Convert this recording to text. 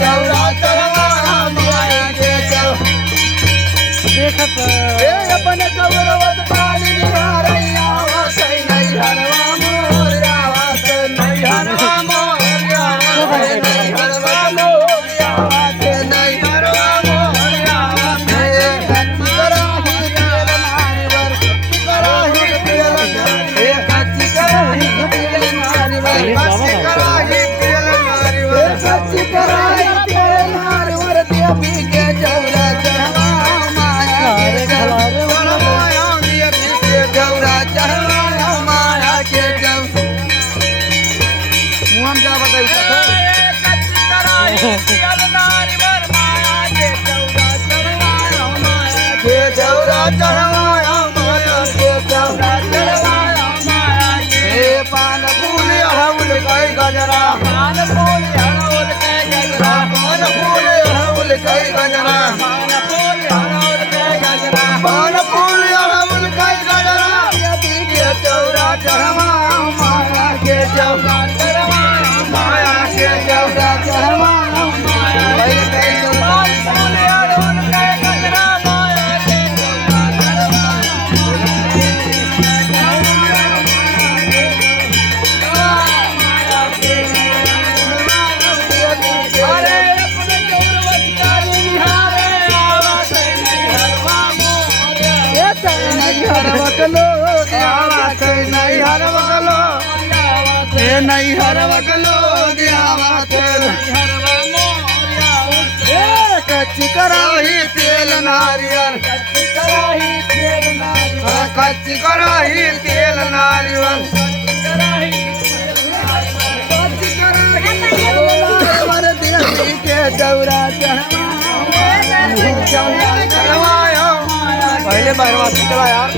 चौरा चढ़वाया माया के चौ देखत ए अपन गौरवत काली निहारैया वासै नहीं हरवा मोरिया वासै नहीं हरवा मोरिया वासै नहीं हरवा मोरिया वासै नहीं हरवा मोरिया वासै कच्ची कराही तेल नारीवर कराही तेल ए कच्ची कराही तेल नारीवर कच्ची कराही तेल नारीवर कच्ची कराही तेल नारीवर देवी के चौरा चढ़वाया माया के चढ़वाया देवी के चौरा चढ़वाया माया के चौ मुहम क्या बताई कच्ची कराही तेल नारीवर माया के चौरा चढ़वाया माया के चौरा चढ़वाया माया के चौरा चढ़वाया माया के पान फूल अड़हुल कई गजरा पान फूल अड़हुल कई गजरा पान फूल अड़हुल कई गजरा पान फूल अड़हुल कई गजरा पान फूल अड़हुल कई गजरा देवी के चौरा चढ़वाया माया के चौरा चढ़वाया माया के चौरा चढ़वाया माया के चौरा फूल अड़हुल कई गजरा माया के चौरा अरे अपने गौरवत काली निहारे आवासे नहीं हरवा मोरिया नहीं हरवक लोग आवासे नहीं हरवक लोग ए नहीं हरवक लोग आवासे नहीं हरवा मोरिया ए कच्ची कराही तेल नारियल कच्ची कराही तेल नारियल कच्ची कराही तेल नारियल कच्ची कराही तेल नारियल देवी के चौरा चढ़वाया पहले बारवा चला यार